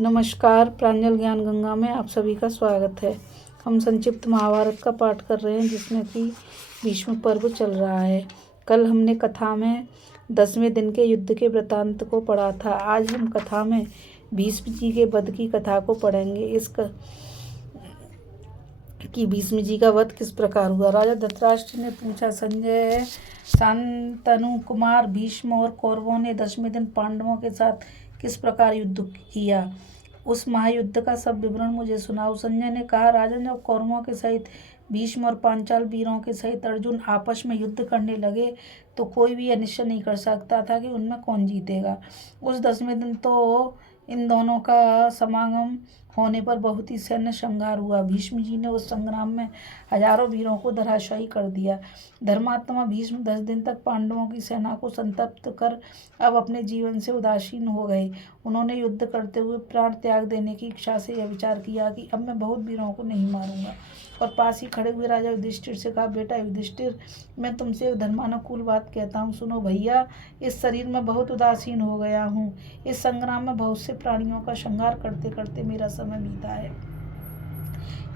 नमस्कार। प्रांजल ज्ञान गंगा में आप सभी का स्वागत है। हम संक्षिप्त महाभारत का पाठ कर रहे हैं जिसमें कि भीष्म पर्व चल रहा है। कल हमने कथा में 10वें दिन के युद्ध के वृतांत को पढ़ा था। आज हम कथा में भीष्म जी के वध की कथा को पढ़ेंगे। कि भीष्म जी का वध किस प्रकार हुआ। राजा धृतराष्ट्र ने पूछा, संजय, शांतनु कुमार भीष्म और कौरवों ने 10वें दिन पांडवों के साथ किस प्रकार युद्ध किया, उस महायुद्ध का सब विवरण मुझे सुनाओ। संजय ने कहा, राजन, जब कौरवों के सहित भीष्म और पांचाल वीरों के सहित अर्जुन आपस में युद्ध करने लगे तो कोई भी यह निश्चय नहीं कर सकता था कि उनमें कौन जीतेगा। उस 10वें दिन तो इन दोनों का समागम होने पर बहुत ही सैन्य संहार हुआ। भीष्म जी ने उस संग्राम में हजारों वीरों को धराशायी कर दिया। धर्मात्मा भीष्म 10 दिन तक पांडवों की सेना को संतप्त कर अब अपने जीवन से उदासीन हो गए। उन्होंने युद्ध करते हुए प्राण त्याग देने की इच्छा से यह विचार किया कि अब मैं बहुत वीरों को नहीं मारूंगा, और पास ही खड़े हुए राजा युधिष्ठिर से कहा, बेटा युधिष्ठिर, मैं तुमसे एक धर्मानुकूल बात कहता हूँ, सुनो भैया। इस शरीर में बहुत उदासीन हो गया हूँ। इस संग्राम में बहुत से प्राणियों का संहार करते करते मेरा समय बीता है।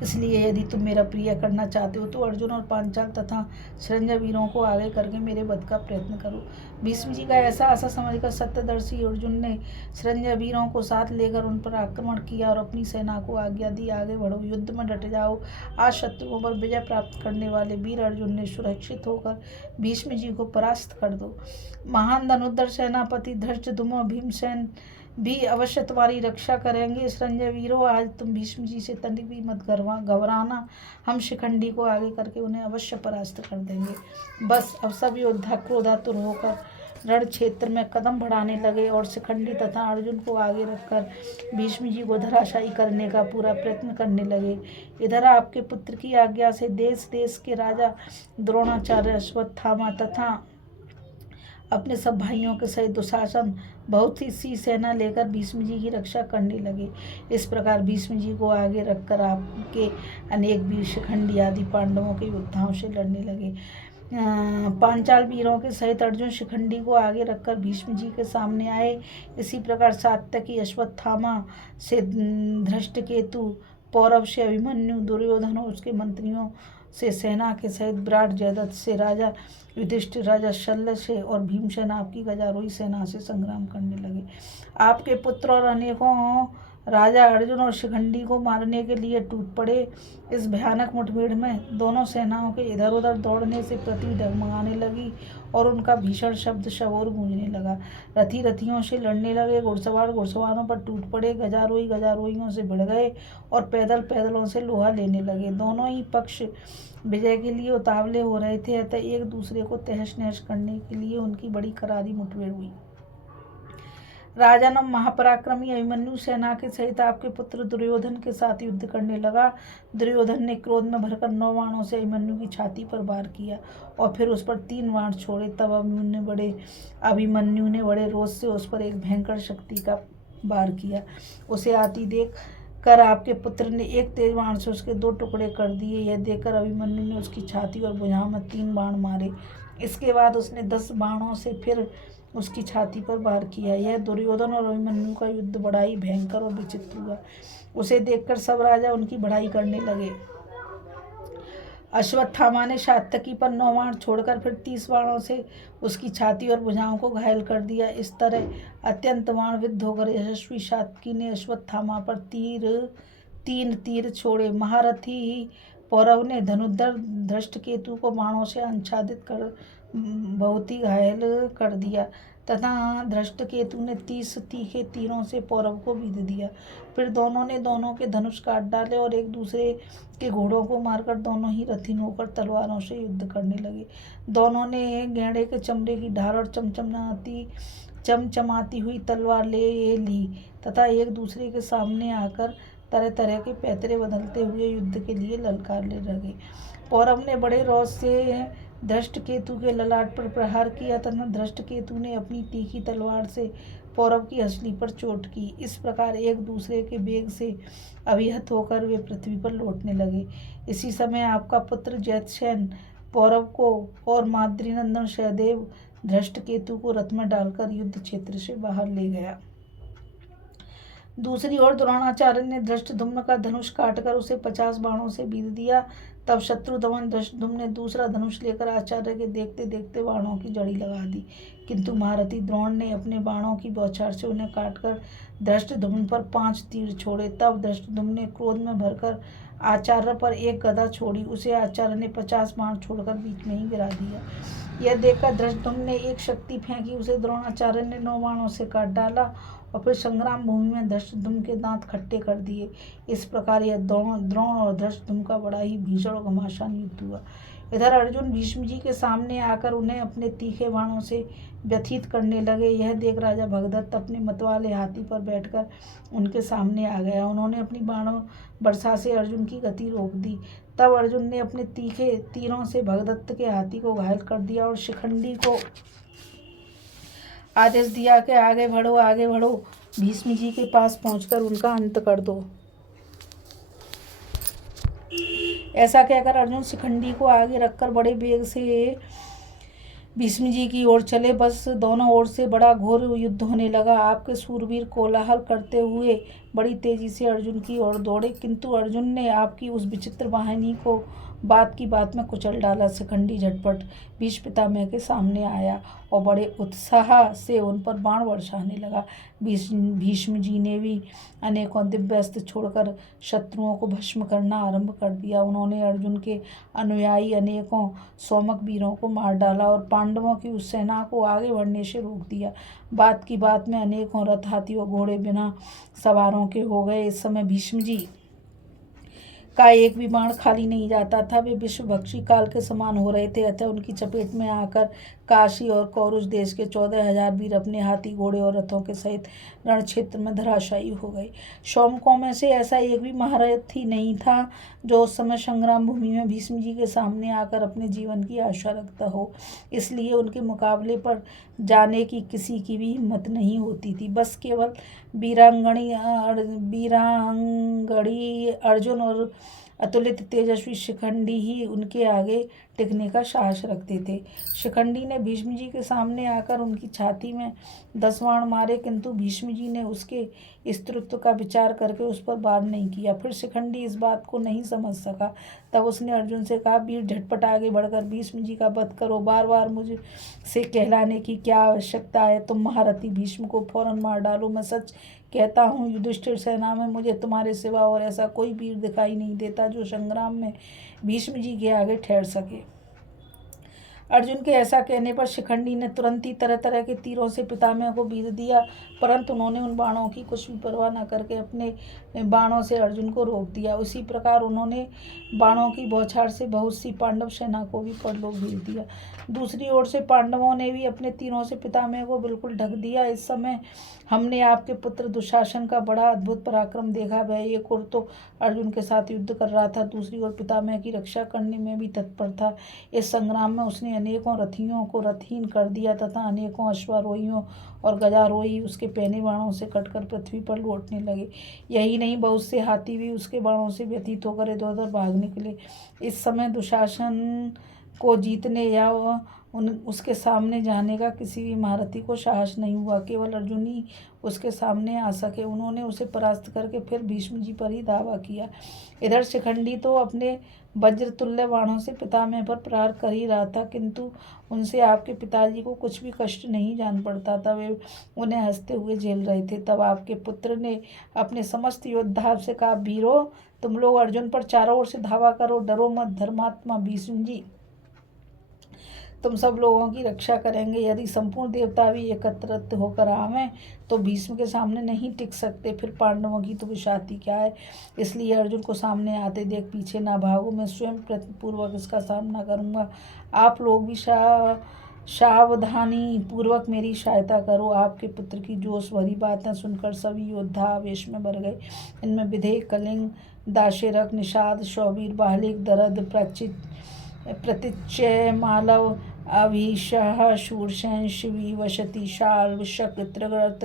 इसलिए यदि तुम मेरा प्रिय करना चाहते हो तो अर्जुन और पांचाल तथा संजय वीरों को आगे करके मेरे वध का प्रयत्न करो। भीष्म जी का ऐसा आशा समझकर सत्यदर्शी अर्जुन ने संजय वीरों को साथ लेकर उन पर आक्रमण किया और अपनी सेना को आज्ञा दी, आगे बढ़ो, युद्ध में डट जाओ। आज शत्रुओं पर विजय प्राप्त करने वाले वीर अर्जुन ने सुरक्षित होकर भीष्म जी को परास्त कर दो। महान धनुर्धर सेनापति धृष्टद्युम्न और भीमसेन भी अवश्य तुम्हारी रक्षा करेंगे। संजय वीरों, आज तुम भीष्म जी से तनिक भी मत घबराना। हम शिखंडी को आगे करके उन्हें अवश्य परास्त कर देंगे। बस अब सब योद्धा क्रोधातुर होकर रण क्षेत्र में कदम बढ़ाने लगे और शिखंडी तथा अर्जुन को आगे रखकर भीष्म जी को धराशायी करने का पूरा प्रयत्न करने लगे। इधर आपके पुत्र की आज्ञा से देश देश के राजा द्रोणाचार्य, अश्वत्थामा तथा अपने सब भाइयों के सहित दुशासन बहुत ही सी सेना लेकर भीष्म जी की रक्षा करने लगे। इस प्रकार भीष्म जी को आगे रखकर आपके अनेक वीर शिखंडी आदि पांडवों के योद्धाओं से लड़ने लगे। पांचाल वीरों के सहित अर्जुन शिखंडी को आगे रखकर भीष्म जी के सामने आए। इसी प्रकार सात्यकी, अश्वत्थामा से धृष्टकेतु, पौरव से अभिमन्यु, दुर्योधन और उसके मंत्रियों से सेना के सहित विराट, जयद्रथ से राजा युधिष्ठिर, राजा शल्य से और भीमसेन आपकी गजारोही सेना से संग्राम करने लगे। आपके पुत्र और अनेकों राजा अर्जुन और शिखंडी को मारने के लिए टूट पड़े। इस भयानक मुठभेड़ में दोनों सेनाओं के इधर उधर दौड़ने से पृथ्वी डगमगाने लगी और उनका भीषण शब्द शबोर गूंजने लगा। रथी रथियों से लड़ने लगे, घुड़सवार घुड़सवारों पर टूट पड़े, गजारोही गजारोहियों से भिड़ गए और पैदल पैदलों से लोहा लेने लगे। दोनों ही पक्ष विजय के लिए उतावले हो रहे थे, अतः एक दूसरे को तहस नहस करने के लिए उनकी बड़ी करारी मुठभेड़ हुई। राजानम महापराक्रमी अभिमन्यु सेना के सहित आपके पुत्र दुर्योधन के साथ युद्ध करने लगा। दुर्योधन ने क्रोध में भरकर 9 बाणों से अभिमन्यु की छाती पर वार किया और फिर उस पर 3 बाण छोड़े। तब अभिमन्यु ने बड़े रोष से उस पर एक भयंकर शक्ति का वार किया। उसे आती देख कर आपके पुत्र ने एक तेज बाण से उसके 2 टुकड़े कर दिए। यह देखकर अभिमन्यु ने उसकी छाती और भुजाओं में 3 बाण मारे। इसके बाद उसने 10 बाणों से फिर उसकी छाती पर वार किया। यह दुर्योधन और अभिमन्यु का युद्ध बड़ा ही भयंकर और विचित्र हुआ। उसे देखकर सब राजा उनकी बढ़ाई करने लगे। अश्वत्थामा ने सात्यकी पर 9 बाण छोड़कर फिर 30 बाणों से उसकी छाती और भुजाओं को घायल कर दिया। इस तरह अत्यंत बाणविद्ध होकर यशस्वी सात्यकी ने अश्वत्थामा पर 3 तीर छोड़े। महारथी पौरव ने धनुर्धर धृष्टकेतु को बाणों से आच्छादित कर बहुत ही घायल कर दिया तथा धृष्टकेतु ने 30 तीखे तीरों से पौरव को बीध दिया। फिर दोनों ने दोनों के धनुष काट डाले और एक दूसरे के घोड़ों को मारकर दोनों ही रथीन होकर तलवारों से युद्ध करने लगे। दोनों ने गेंडे के चमड़े की ढाल और चमचमाती हुई तलवार ले ली तथा एक दूसरे के सामने आकर तरह तरह के पैतरे बदलते हुए युद्ध के लिए ललकारने लगे। पौरव ने बड़े रोष से धृष्टकेतु के ललाट पर प्रहार किया तथा धृष्टकेतु ने अपनी तीखी तलवार से पौरव की हंसली पर चोट की। इस प्रकार एक दूसरे के वेग से अभिहत होकर वे पृथ्वी पर लौटने लगे। इसी समय आपका पुत्र जयद्रथ पौरव को और माद्रीनंदन सहदेव धृष्टकेतु को रथ में डालकर युद्ध क्षेत्र से बाहर ले गया। दूसरी ओर द्रोणाचार्य ने धृष्टद्युम्न का धनुष काटकर उसे 50 बाणों से बीध दिया। तब शत्रुघ्न धृष्टद्युम्न ने दूसरा धनुष लेकर आचार्य के देखते देखते बाणों की जड़ी लगा दी, किंतु महारथी द्रोण ने अपने बाणों की बौछार से उन्हें काटकर धृष्टद्युम्न पर 5 तीर छोड़े। तब धृष्टद्युम्न ने क्रोध में भरकर आचार्य पर एक गदा छोड़ी, उसे आचार्य ने 50 बाण छोड़कर बीच में ही गिरा दिया। यह देखकर धृष्टद्युम्न ने एक शक्ति फेंकी, उसे द्रोणाचार्य ने 9 बाणों से काट डाला और फिर संग्राम भूमि में धृष्टद्युम्न के दांत खट्टे कर दिए। इस प्रकार यह द्रोण और धृष्टद्युम्न का बड़ा ही भीषण और घमासान युद्ध हुआ। इधर अर्जुन भीष्म जी के सामने आकर उन्हें अपने तीखे बाणों से व्यथित करने लगे। यह देख राजा भगदत्त अपने मतवाले हाथी पर बैठकर उनके सामने आ गया। उन्होंने अपनी बाणों वर्षा से अर्जुन की गति रोक दी। तब अर्जुन ने अपने तीखे तीरों से भगदत्त के हाथी को घायल कर दिया और शिखंडी को आदेश दिया कि आगे बढ़ो, भीष्म जी के पास पहुंचकर उनका अंत कर दो। ऐसा कहकर अर्जुन शिखंडी को आगे रखकर बड़े वेग से भीष्म जी की ओर चले। बस दोनों ओर से बड़ा घोर युद्ध होने लगा। आपके शूरवीर कोलाहल करते हुए बड़ी तेजी से अर्जुन की ओर दौड़े, किंतु अर्जुन ने आपकी उस विचित्र वाहिनी को बात की बात में कुचल डाला। शिखंडी झटपट भीष्म पितामह के सामने आया और बड़े उत्साह से उन पर बाण बरसाने लगा। भीष्म जी ने भी अनेकों दिव्यास्त्र छोड़कर शत्रुओं को भस्म करना आरंभ कर दिया। उन्होंने अर्जुन के अनुयायी अनेकों सौमक वीरों को मार डाला और पांडवों की उस सेना को आगे बढ़ने से रोक दिया। बात की बात में अनेकों रथ, हाथी और घोड़े बिना सवारों के हो गए। इस समय भीष्म जी का एक भी बाण खाली नहीं जाता था। वे विश्वभक्षी काल के समान हो रहे थे। अतः उनकी चपेट में आकर काशी और कौरव देश के 14,000 वीर अपने हाथी, घोड़े और रथों के सहित रण क्षेत्र में धराशायी हो गए। सौमकों में से ऐसा एक भी महारथी नहीं था जो उस समय संग्राम भूमि में भीष्म जी के सामने आकर अपने जीवन की आशा रखता हो। इसलिए उनके मुकाबले पर जाने की किसी की भी हिम्मत नहीं होती थी। बस केवल वीरांगनी अर्जुन और अतुलित तेजस्वी शिखंडी ही उनके आगे टिकने का साहस रखते थे। शिखंडी ने भीष्म जी के सामने आकर उनकी छाती में 10 बाण मारे, किंतु भीष्म जी ने उसके स्त्रुत्व का विचार करके उस पर वार नहीं किया। फिर शिखंडी इस बात को नहीं समझ सका। तब उसने अर्जुन से कहा, वीर झटपट आगे बढ़कर भीष्म जी का वध करो। बार बार मुझे से कहलाने की क्या आवश्यकता है। तुम महारथी भीष्म को फौरन मार डालो। मैं सच कहता हूँ, युधिष्ठिर सेना में मुझे तुम्हारे सिवा और ऐसा कोई वीर दिखाई नहीं देता जो संग्राम में भीष्म जी के आगे ठहर सके। अर्जुन के ऐसा कहने पर शिखंडी ने तुरंत ही तरह तरह के तीरों से पितामह को बीध दिया, परंतु उन्होंने उन बाणों की कुछ भी परवाह न करके अपने बाणों से अर्जुन को रोक दिया। उसी प्रकार उन्होंने बाणों की बौछार से बहुत सी पांडव सेना को भी परलोक भेज दिया। दूसरी ओर से पांडवों ने भी अपने तीरों से पितामह को बिल्कुल ढक दिया। इस समय हमने आपके पुत्र दुशासन का बड़ा अद्भुत पराक्रम देखा। वह एक ओर तो अर्जुन के साथ युद्ध कर रहा था, दूसरी ओर पितामह की रक्षा करने में भी तत्पर था। इस संग्राम में उसने अनेकों रथियों को रथहीन कर दिया तथा अनेकों अश्वारोहियों और गजारोही उसके पहने बाणों से कटकर पृथ्वी पर लौटने लगे। यही नहीं, बहुत से हाथी भी उसके बाणों से व्यतीत होकर इधर उधर भाग निकले। इस समय दुशासन को जीतने या उसके सामने जाने का किसी भी महारथी को साहस नहीं हुआ। केवल अर्जुन ही उसके सामने आ सके। उन्होंने उसे परास्त करके फिर भीष्म जी पर ही धावा किया। इधर शिखंडी तो अपने वज्रतुल्य बाणों से पितामह पर प्रहार कर ही रहा था, किंतु उनसे आपके पिताजी को कुछ भी कष्ट नहीं जान पड़ता था। वे उन्हें हंसते हुए झेल रहे थे। तब आपके पुत्र ने अपने समस्त योद्धा से कहा, वीरों, तुम लोग अर्जुन पर चारों ओर से धावा करो, डरो मत। धर्मात्मा भीष्म जी तुम सब लोगों की रक्षा करेंगे। यदि संपूर्ण देवता भी एकत्रित होकर आवें तो भीष्म के सामने नहीं टिक सकते, फिर पांडवों की तो विषाती क्या है। इसलिए अर्जुन को सामने आते देख पीछे ना भागो। मैं स्वयं पूर्वक इसका सामना करूंगा। आप लोग भी सावधानी पूर्वक मेरी सहायता करो। आपके पुत्र की जोश भरी बातें सुनकर सभी योद्धा आवेश में भर गए। इनमें विधेय, कलिंग, दाशरथ, निषाद, शौवीर, बाहलिक, दरद, प्रतीच्य, मालव, अभिशः, शूरसेन, शिवी, वशती, शाल, शक, त्रिगर्त,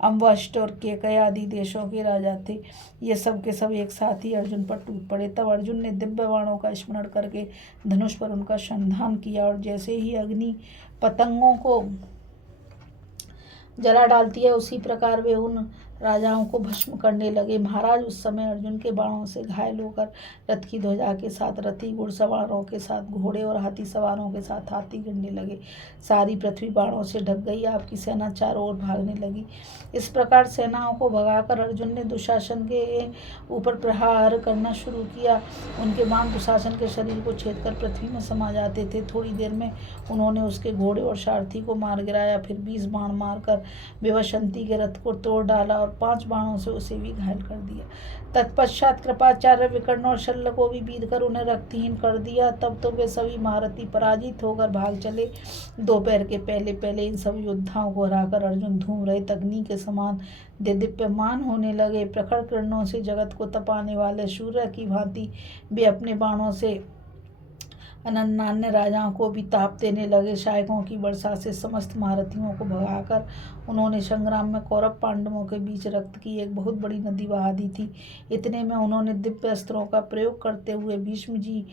अम्वष्ट और केकय आदि देशों के राजा थे। ये सब के सब एक साथ ही अर्जुन पर टूट पड़े। तब अर्जुन ने दिव्य बाणों का स्मरण करके धनुष पर उनका संधान किया और जैसे ही अग्नि पतंगों को जला डालती है, उसी प्रकार वे उन राजाओं को भस्म करने लगे। महाराज उस समय अर्जुन के बाणों से घायल होकर रथ की ध्वजा के साथ रथी, घुड़सवारों के साथ घोड़े और हाथी सवारों के साथ हाथी गिरने लगे। सारी पृथ्वी बाणों से ढक गई। आपकी सेना चारों ओर भागने लगी। इस प्रकार सेनाओं को भगाकर अर्जुन ने दुशासन के ऊपर प्रहार करना शुरू किया। उनके बाण दुशासन के शरीर को छेद कर पृथ्वी में समा जाते थे। थोड़ी देर में उन्होंने उसके घोड़े और सारथी को मार गिराया। फिर 20 बाण मारकर विवशंती के रथ को तोड़ डाला और 5 बाणों से उसे भी घायल कर दिया। तत्पश्चात कृपाचार्य, विकर्ण और शल्य को भी बीध कर उन्हें रक्तहीन कर दिया। तब तो वे सभी महारथी पराजित होकर भाग चले। दोपहर के पहले पहले इन सभी योद्धाओं को हराकर अर्जुन धूम रहित अग्नि के समान देदीप्यमान होने लगे। प्रखर किरणों से जगत को तपाने वाले सूर्य की भांति वे अपने बाणों से अनन्य राजाओं को भी ताप देने लगे। शायकों की वर्षा से समस्त महारथियों को भगाकर उन्होंने संग्राम में कौरव पांडवों के बीच रक्त की एक बहुत बड़ी नदी बहा दी थी। इतने में उन्होंने दिव्य अस्त्रों का प्रयोग करते हुए भीष्म जी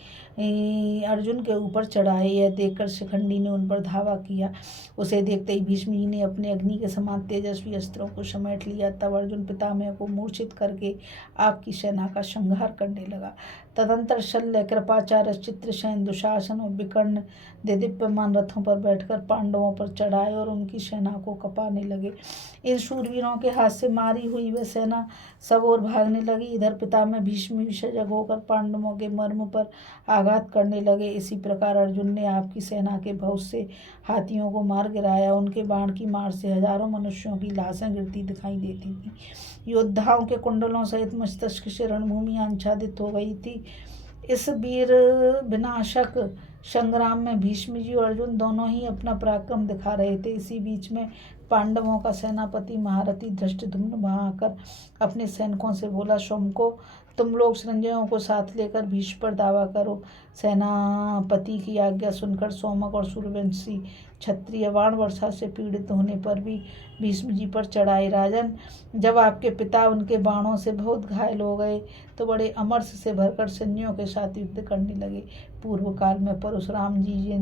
अर्जुन के ऊपर चढ़ाए। यह देखकर शिखंडी ने उन पर धावा किया। उसे देखते ही भीष्म जी ने अपने अग्नि के समान तेजस्वी अस्त्रों को समेट लिया। तब अर्जुन पितामह को मूर्छित करके आपकी सेना का संहार करने लगा। तदंतर शल्य, कृपाचार्य, चित्रसेन, दुशासन और विकर्ण देदीप्यमान रथों पर बैठकर पांडवों पर चढ़ाए और उनकी सेना को कपाने लगे। इन शूरवीरों के हाथ से मारी हुई वह सेना सब ओर भागने लगी। इधर पितामह भीष्म भी सजग होकर पांडवों के मर्म पर आघात करने लगे। इसी प्रकार अर्जुन ने आपकी सेना के बहुत से हाथियों को मार गिराया। उनके बाण की मार से हजारों मनुष्यों की लाशें गिरती दिखाई देती थी। योद्धाओं के कुंडलों सहित मस्तिष्क से रणभूमि आच्छादित हो गई थी। इस वीर विनाशक संग्राम में भीष्म जी और अर्जुन दोनों ही अपना पराक्रम दिखा रहे थे। इसी बीच में पांडवों का सेनापति महारथी धृष्टद्युम्न वहां आकर अपने सैनिकों से बोला, सोमको, तुम लोग संजयों को साथ लेकर भीष्म पर दावा करो। सेनापति की आज्ञा सुनकर सोमक और सूर्यवंशी क्षत्रिय बाण वर्षा से पीड़ित होने पर भी भीष्म जी पर चढ़ाए। राजन, जब आपके पिता उनके बाणों से बहुत घायल हो गए तो बड़े अमर्ष से भरकर संजयों के साथ युद्ध करने लगे। पूर्व काल में परशुराम जी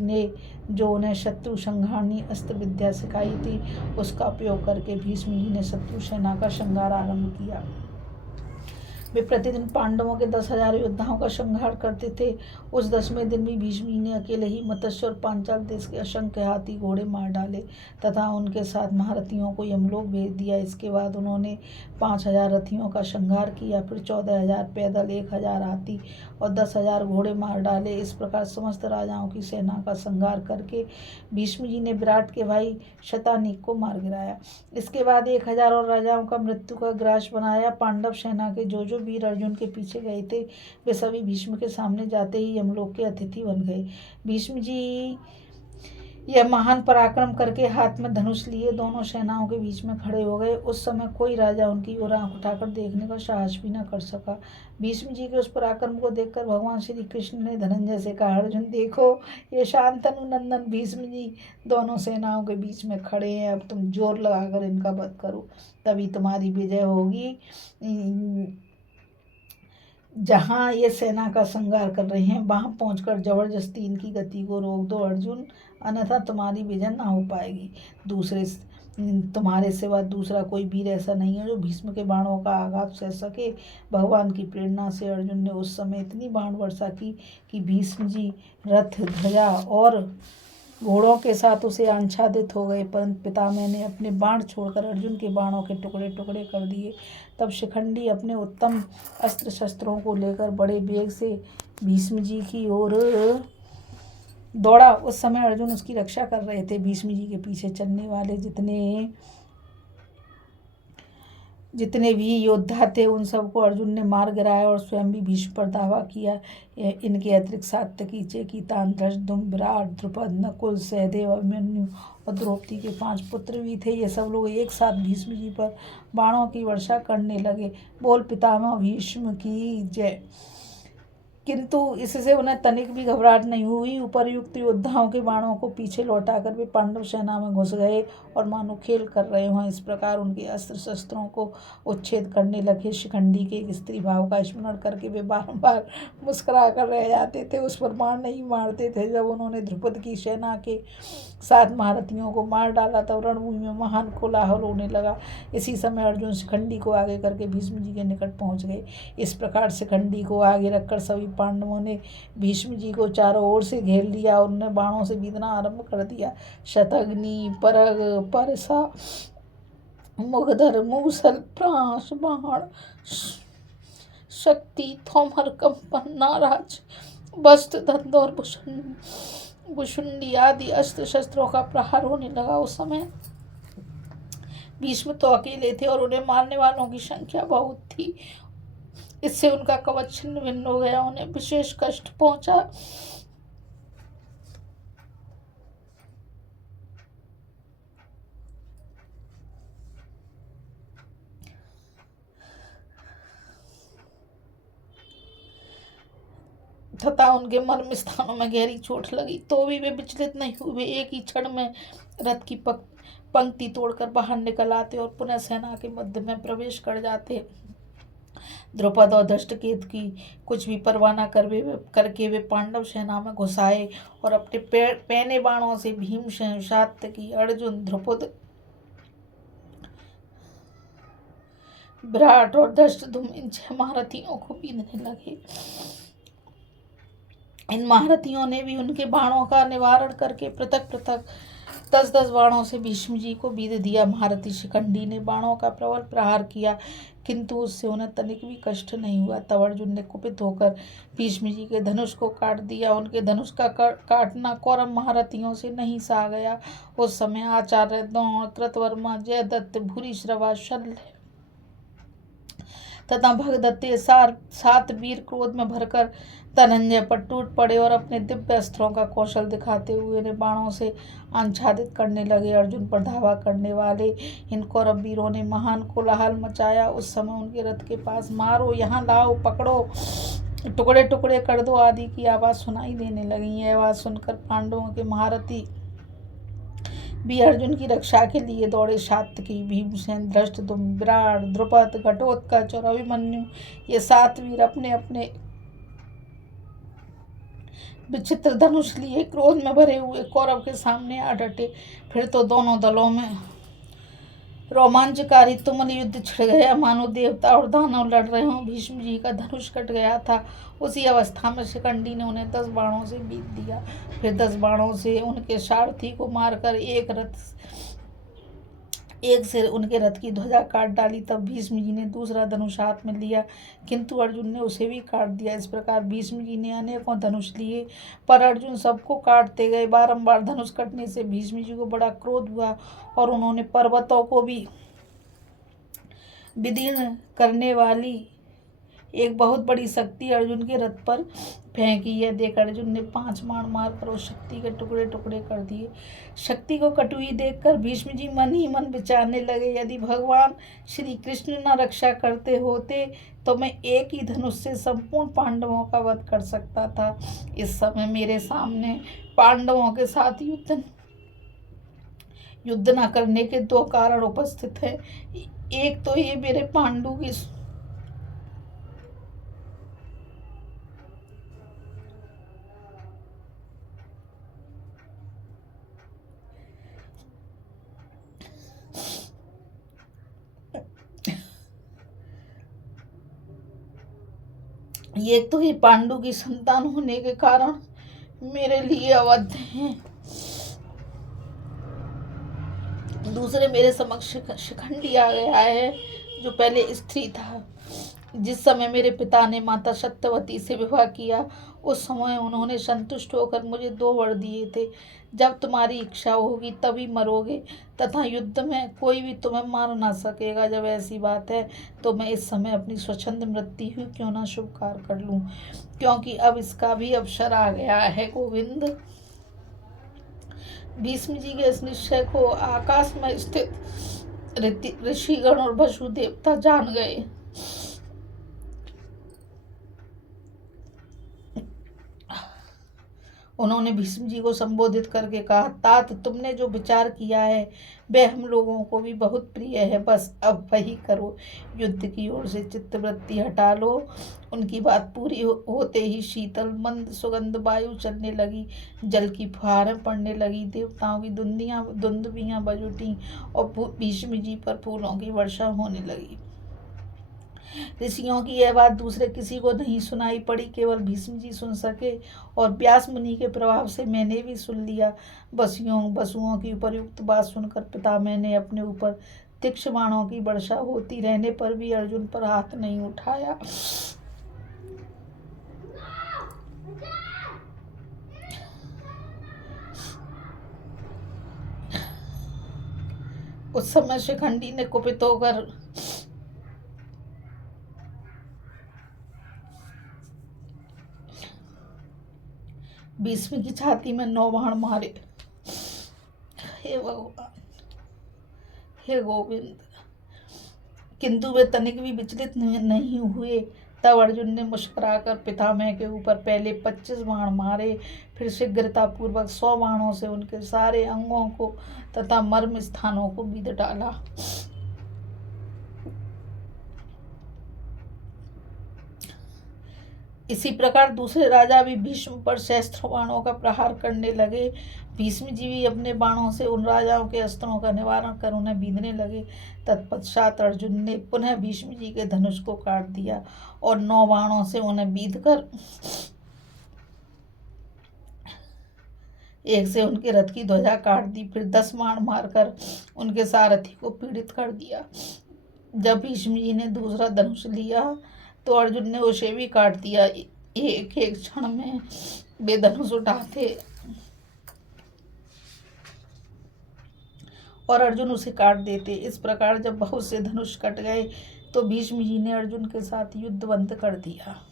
ने जो उन्हें शत्रु संहारणी अस्त्र विद्या सिखाई थी, उसका उपयोग करके भीष्म जी ने शत्रु सेना का संहार आरंभ किया। वे प्रतिदिन पांडवों के 10,000 योद्धाओं का संहार करते थे। उस 10वें दिन भी भीष्म जी ने अकेले ही मत्स्य और पांचाल देश के असंख्य हाथी घोड़े मार डाले तथा उनके साथ महारथियों को यमलोक भेज दिया। इसके बाद उन्होंने 5,000 रथियों का संहार किया। फिर 14,000 पैदल, 1,000 हाथी और 10,000 घोड़े मार डाले। इस प्रकार समस्त राजाओं की सेना का संहार करके भीष्म जी ने विराट के भाई शतानीक को मार गिराया। इसके बाद 1,000 और राजाओं का मृत्यु का ग्रास बनाया। पांडव सेना के जो वीर अर्जुन के पीछे गए थे, वे सभी भीष्म के सामने जाते ही यमलोक के अतिथि बन गए। भीष्म जी यह महान पराक्रम करके हाथ में धनुष लिए दोनों सेनाओं के बीच में खड़े हो गए। उस समय कोई राजा उनकी ओर आंख उठाकर देखने का साहस भी न कर सका। भीष्म जी के उस पराक्रम को देखकर भगवान श्री कृष्ण ने धनंजय से कहा, अर्जुन देखो, ये शांतनु नंदन भीष्म जी दोनों सेनाओं के बीच में खड़े हैं। अब तुम जोर लगाकर इनका वध करो, तभी तुम्हारी विजय होगी। जहाँ ये सेना का संहार कर रहे हैं वहां पहुंचकर जबरदस्ती इनकी गति को रोक दो अर्जुन, अन्यथा तुम्हारी विजय ना हो पाएगी। तुम्हारे सिवा दूसरा कोई वीर ऐसा नहीं है जो भीष्म के बाणों का आघात सह सके। भगवान की प्रेरणा से अर्जुन ने उस समय इतनी बाण वर्षा की कि भीष्म जी रथ, ध्वजा और घोड़ों के साथ उसे आच्छादित हो गए। परंतु पितामह ने अपने बाण छोड़कर अर्जुन के बाणों के टुकड़े टुकड़े कर दिए। तब शिखंडी अपने उत्तम अस्त्र शस्त्रों को लेकर बड़े वेग से भीष्म जी की ओर दौड़ा। उस समय अर्जुन उसकी रक्षा कर रहे थे। भीष्म जी के पीछे चलने वाले जितने भी योद्धा थे उन सबको अर्जुन ने मार गिराया और स्वयं भी भीष्म पर दावा किया। इनके अतिरिक्त सात्यकी, चेकितान, धृष्टद्युम्न, विराट, द्रुपद, नकुल, सहदेव, अभिमन्यु और द्रौपदी के 5 पुत्र भी थे। ये सब लोग एक साथ भीष्म जी पर बाणों की वर्षा करने लगे। बोल पितामह भीष्म की जय। किंतु इससे उन्हें तनिक भी घबराहट नहीं हुई। उपर्युक्त योद्धाओं के बाणों को पीछे लौटाकर वे पांडव सेना में घुस गए और मानो खेल कर रहे हों इस प्रकार उनके अस्त्र शस्त्रों को उच्छेद करने लगे। शिखंडी के एक स्त्री भाव का स्मरण करके वे बारंबार मुस्कुरा कर रह जाते थे, उस पर बाण नहीं मारते थे। जब उन्होंने द्रुपद की सेना के 7 महारथियों को मार डाला तब रणभूमि में महान कोलाहल होने लगा। इसी समय अर्जुन शिखंडी को आगे करके भीष्म जी के निकट पहुंच गए। इस प्रकार शिखंडी को आगे रखकर सभी पांडवों ने भीष्म जी को चारों ओर से घेर लिया और उन्हें बाणों से बीतना आरंभ कर दिया। शतघ्नि, परग, परसा, मुगधर, मूसल, प्राश, बाण, शक्ति, थोमर, कंपन, नाराज, वस्त्र, दंड और भुशुंडी आदि अस्त्र शस्त्रों का प्रहार होने लगा। उस समय भीष्म तो अकेले थे और उन्हें मारने वालों की संख्या बहुत थी। इससे उनका कवच छिन्न भिन्न हो गया, उन्हें विशेष कष्ट पहुंचा। तथा उनके मर्म स्थानों में गहरी चोट लगी, तो भी वे विचलित नहीं हुए। एक ही क्षण में रथ की पंक्ति तोड़कर बाहर निकल आते और पुनः सेना के मध्य में प्रवेश कर जाते। द्रुपद और धृष्टकेतु की कुछ भी परवाह न करके वे पांडव सेना में घुस आए और अपने पैने बाणों से भीमसेन, सात्यकी, अर्जुन, द्रुपद, विराट और धृष्टद्युम्न इन 6 महारथियों को बीधने लगे। इन महारथियों ने भी उनके बाणों का निवारण करके पृथक पृथक 10-10 बाणों से भीष्म जी को बीध दिया। महारथी शिखंडी ने बाणों का प्रबल प्रहार किया, किंतु उससे उन्हें तनिक भी कष्ट नहीं हुआ। तब अर्जुन ने कुपित होकर भीष्म जी के धनुष को काट दिया। उनके धनुष का काटना कौरव महारथियों से नहीं सहा गया। उस समय आचार्य, द्रोण, कृतवर्मा, जयदत्त, भूरिश्रवा, शल्य तथा भगदत्त 7 वीर क्रोध में भरकर धनंजय पर टूट पड़े और अपने दिव्य अस्त्रों का कौशल दिखाते हुए उन्हें बाणों से आच्छादित करने लगे। अर्जुन पर धावा करने वाले इन कौरव वीरों ने महान कोलाहल मचाया। उस समय उनके रथ के पास मारो, यहाँ लाओ, पकड़ो, टुकड़े टुकड़े कर दो आदि की आवाज़ सुनाई देने लगी। यह आवाज़ सुनकर पांडवों के महारथी भी अर्जुन की रक्षा के लिए दौड़े। सात्यकी, भीमसेन, धृष्टद्युम्न, विराट, द्रुपद, घटोत्कच और अभिमन्यु ये 7 वीर अपने अपने विचित्र धनुष लिए क्रोध में भरे हुए कौरव के सामने आ डटे। फिर तो दोनों दलों में रोमांचकारी तुमुल युद्ध छिड़ गया, मानो देवता और दानव लड़ रहे हों। भीष्म जी का धनुष कट गया था। उसी अवस्था में शिखंडी ने उन्हें 10 बाणों से बीत दिया। फिर 10 बाणों से उनके सारथी को मारकर एक से उनके रथ की ध्वजा काट डाली। तब भीष्म जी ने दूसरा धनुष हाथ में लिया, किंतु अर्जुन ने उसे भी काट दिया। इस प्रकार भीष्म जी ने अनेकों धनुष लिए, पर अर्जुन सबको काटते गए। बारंबार धनुष कटने से भीष्म जी को बड़ा क्रोध हुआ और उन्होंने पर्वतों को भी विदीर्ण करने वाली एक बहुत बड़ी शक्ति अर्जुन के रथ पर फेंकी। यह देख अर्जुन ने 5 बाण मारकर उस शक्ति के टुकड़े टुकड़े कर दिए। शक्ति को कटी हुई देखकर भीष्म जी मन ही मन विचारने लगे, यदि भगवान श्री कृष्ण न रक्षा करते होते तो मैं एक ही धनुष से संपूर्ण पांडवों का वध कर सकता था। इस समय मेरे सामने पांडवों के साथ युद्ध न करने के 2 कारण उपस्थित हैं। एक तो ये मेरे पांडु की पांडु की संतान होने के कारण मेरे लिए अवध्य हैं। दूसरे मेरे समक्ष शिखंडी आ गया है, जो पहले स्त्री था। जिस समय मेरे पिता ने माता सत्यवती से विवाह किया, उस समय उन्होंने संतुष्ट होकर मुझे 2 वर दिए थे, जब तुम्हारी इच्छा होगी तभी मरोगे तथा युद्ध में कोई भी तुम्हें मार ना सकेगा। जब ऐसी बात है तो मैं इस समय अपनी स्वच्छंद मृत्यु क्यों ना स्वीकार कर लूं, क्योंकि अब इसका भी अवसर आ गया है। गोविंद। भीष्म जी के इस निश्चय को आकाश में स्थित ऋषिगण और वसु देवता जान गए। उन्होंने भीष्म जी को संबोधित करके कहा, तात तुमने जो विचार किया है वह हम लोगों को भी बहुत प्रिय है, बस अब वही करो। युद्ध की ओर से चित्तवृत्ति हटा लो। उनकी बात पूरी होते ही शीतल मंद सुगंध वायु चलने लगी, जल की फुहारें पड़ने लगी, देवताओं की दुंदुभियां बज उठी और भीष्म जी पर फूलों की वर्षा होने लगी। ऋषियों की यह बात दूसरे किसी को नहीं सुनाई पड़ी, केवल भीष्म जी सुन सके और व्यास मुनि के प्रभाव से मैंने भी सुन लिया। वसुओं की उपयुक्त बात सुनकर पितामह ने अपने ऊपर तीक्ष्ण बाणों की वर्षा होती रहने पर भी अर्जुन पर हाथ नहीं उठाया। उस समय शिखंडी ने कुपित होकर भीष्म की छाती में 9 बाण मारे। हे भगवान, हे गोविंद, किंतु वे तनिक भी विचलित नहीं हुए। तब अर्जुन ने मुस्कुराकर पितामह के ऊपर पहले 25 बाण मारे, फिर शीघ्रतापूर्वक 100 बाणों से उनके सारे अंगों को तथा मर्म स्थानों को बीध डाला। इसी प्रकार दूसरे राजा भी भीष्म पर सहस्त्र बाणों का प्रहार करने लगे। भीष्म जी भी अपने बाणों से उन राजाओं के अस्त्रों का निवारण कर उन्हें बीधने लगे। तत्पश्चात अर्जुन ने पुनः भीष्म जी के धनुष को काट दिया और 9 बाणों से उन्हें बीध कर एक से उनके रथ की ध्वजा काट दी, फिर 10 बाण मारकर उनके सारथी को पीड़ित कर दिया। जब भीष्म जी ने दूसरा धनुष लिया तो अर्जुन ने उसे भी काट दिया। एक एक क्षण में वे धनुष उठाते और अर्जुन उसे काट देते। इस प्रकार जब बहुत से धनुष कट गए तो भीष्म जी ने अर्जुन के साथ युद्ध बंद कर दिया।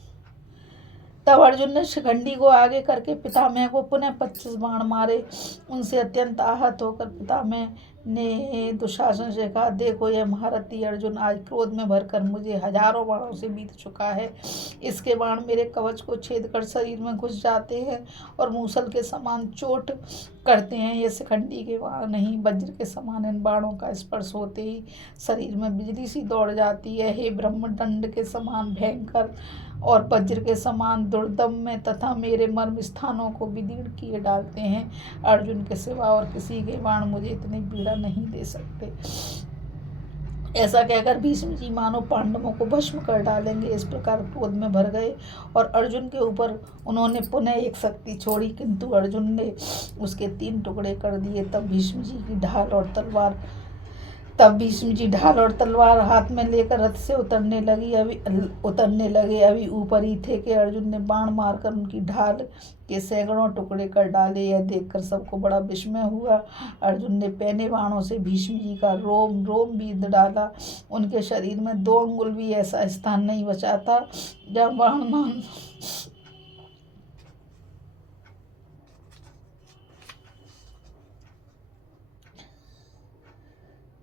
तब अर्जुन ने शिखंडी को आगे करके पितामह को पुनः 25 बाण मारे। उनसे अत्यंत आहत होकर पितामह ने दुशासन से कहा, देखो यह महारथी अर्जुन आज क्रोध में भरकर मुझे हजारों बाणों से बीत चुका है। इसके बाण मेरे कवच को छेद कर शरीर में घुस जाते हैं और मूसल के समान चोट करते हैं। ये शिखंडी के बाण नहीं, वज्र के समान इन बाणों का स्पर्श होते ही शरीर में बिजली सी दौड़ जाती है। हे ब्रह्मदंड के समान भयंकर और वज्र के समान दुर्दम्य तथा मेरे मर्म स्थानों को विदीर्ण किए डालते हैं। अर्जुन के सिवा और किसी के बाण मुझे इतनी पीड़ा नहीं दे सकते। ऐसा कहकर भीष्म जी मानो पांडवों को भस्म कर डालेंगे इस प्रकार क्रोध में भर गए और अर्जुन के ऊपर उन्होंने पुनः एक शक्ति छोड़ी, किंतु अर्जुन ने उसके 3 टुकड़े कर दिए। तब भीष्म जी ढाल और तलवार हाथ में लेकर रथ से उतरने लगे। अभी ऊपर ही थे कि अर्जुन ने बाण मारकर उनकी ढाल के सैकड़ों टुकड़े कर डाले। यह देखकर सबको बड़ा विस्मय हुआ। अर्जुन ने पहने बाणों से भीष्म जी का रोम रोम बीध डाला। उनके शरीर में 2 अंगुल भी ऐसा स्थान नहीं बचा था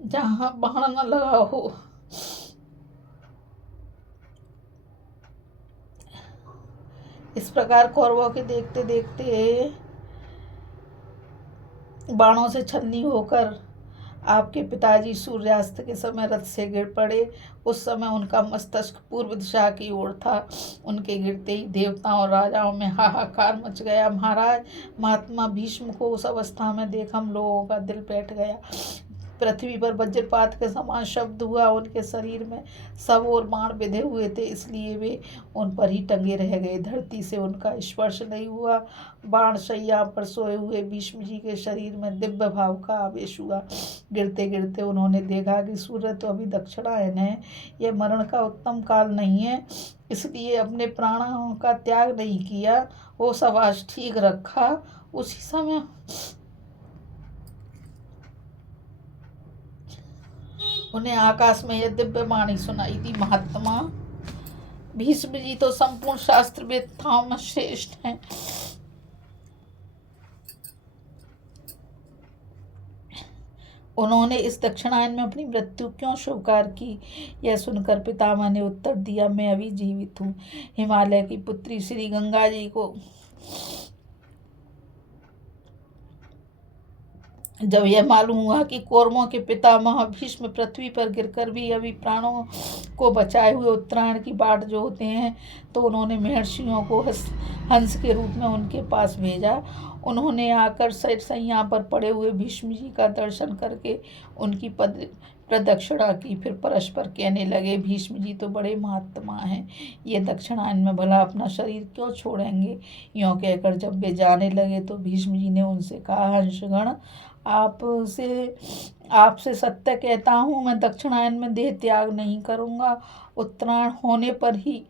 जहाँ बाण न लगा हो। इस प्रकार कौरवों के देखते देखते बाणों से छन्नी होकर आपके पिताजी सूर्यास्त के समय रथ से गिर पड़े। उस समय उनका मस्तिष्क पूर्व दिशा की ओर था। उनके गिरते ही देवताओं और राजाओं में हाहाकार मच गया। महाराज, महात्मा भीष्म को उस अवस्था में देख हम लोगों का दिल बैठ गया। पृथ्वी पर वज्रपात के समान शब्द हुआ। उनके शरीर में सब ओर बाण बिधे हुए थे, इसलिए वे उन पर ही टंगे रह गए। धरती से उनका स्पर्श नहीं हुआ। बाण शैया पर सोए हुए भीष्म जी के शरीर में दिव्य भाव का आवेश हुआ। गिरते गिरते उन्होंने देखा कि सूर्य तो अभी दक्षिणायन है। यह मरण का उत्तम काल नहीं है, इसलिए अपने प्राणों का त्याग नहीं किया। वो सवास ठीक रखा। उसी समय उन्हें आकाश में यह दिव्य वाणी सुनाई दी, महात्मा भीष्म जी तो संपूर्ण शास्त्र वेत्ताओं में श्रेष्ठ हैं। उन्होंने इस दक्षिणायन में अपनी मृत्यु क्यों स्वीकार की? यह सुनकर पितामह ने उत्तर दिया, मैं अभी जीवित हूँ। हिमालय की पुत्री श्री गंगा जी को जब यह मालूम हुआ कि कौरवों के पितामह भीष्म पृथ्वी पर गिरकर भी अभी प्राणों को बचाए हुए उत्तरायण की बाट जो होते हैं, तो उन्होंने महर्षियों को हंस के रूप में उनके पास भेजा। उन्होंने आकर सैया पर पड़े हुए भीष्म जी का दर्शन करके उनकी प्रदक्षिणा की। फिर परस्पर कहने लगे, भीष्म जी तो बड़े महात्मा हैं, ये दक्षिणायन में भला अपना शरीर क्यों छोड़ेंगे। यों कहकर जब वे जाने लगे तो भीष्म जी ने उनसे कहा, हंसगण, आपसे सत्य कहता हूँ, मैं दक्षिणायन में देह त्याग नहीं करूँगा। उत्तरायण होने पर ही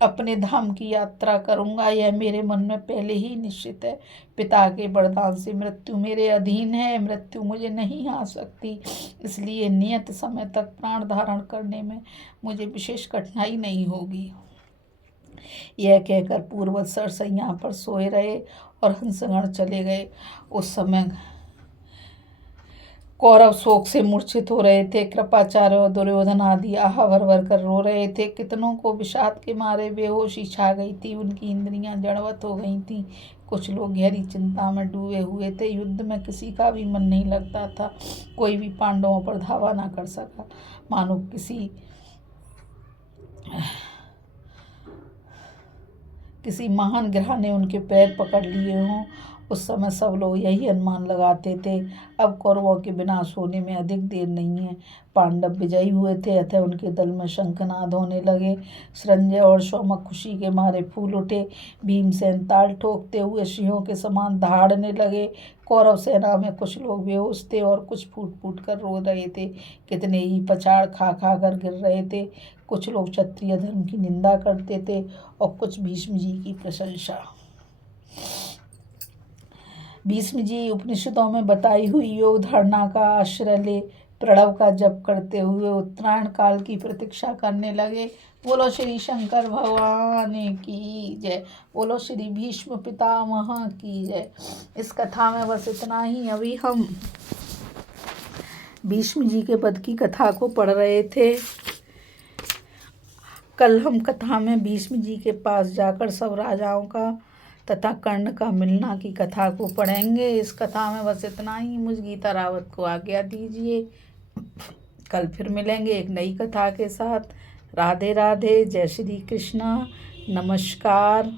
अपने धाम की यात्रा करूँगा, यह मेरे मन में पहले ही निश्चित है। पिता के वरदान से मृत्यु मेरे अधीन है, मृत्यु मुझे नहीं आ सकती, इसलिए नियत समय तक प्राण धारण करने में मुझे विशेष कठिनाई नहीं होगी। यह कहकर पूर्वज सरसैया पर सोए रहे और हंसगण चले गए। उस समय कौरव शोक से मूर्छित हो रहे थे। कृपाचार्य और दुर्योधन आदि आह भर भर कर रो रहे थे। कितनों को विषाद के मारे बेहोशी छा गई थी, उनकी इंद्रियां जड़वत हो गई थीं। कुछ लोग गहरी चिंता में डूबे हुए थे। युद्ध में किसी का भी मन नहीं लगता था। कोई भी पांडवों पर धावा ना कर सका, मानो किसी महान ग्रह ने उनके पैर पकड़ लिए हों। उस समय सब लोग यही अनुमान लगाते थे, अब कौरवों के विनाश होने में अधिक देर नहीं है। पांडव विजयी हुए थे, अतः उनके दल में शंखनाद होने लगे। संजय और सौमक खुशी के मारे फूल उठे। भीमसेन ताल ठोकते हुए सिंहों के समान दहाड़ने लगे। कौरव सेना में कुछ लोग बेहोश थे और कुछ फूट फूट कर रो रहे थे। कितने ही पछाड़ खा खा कर गिर रहे थे। कुछ लोग क्षत्रिय धर्म की निंदा करते थे और कुछ भीष्म जी की प्रशंसा। भीष्म जी उपनिषदों में बताई हुई योग धारणा का आश्रय ले प्रणव का जप करते हुए उत्तरायण काल की प्रतीक्षा करने लगे। बोलो श्री शंकर भगवान की जय। बोलो श्री भीष्म पितामह की जय। इस कथा में बस इतना ही। अभी हम भीष्म जी के वध की कथा को पढ़ रहे थे। कल हम कथा में भीष्म जी के पास जाकर सब राजाओं का तथा कर्ण का मिलना की कथा को पढ़ेंगे। इस कथा में बस इतना ही। मुझ गीता रावत को आज्ञा दीजिए। कल फिर मिलेंगे एक नई कथा के साथ। राधे राधे। जय श्री कृष्ण। नमस्कार।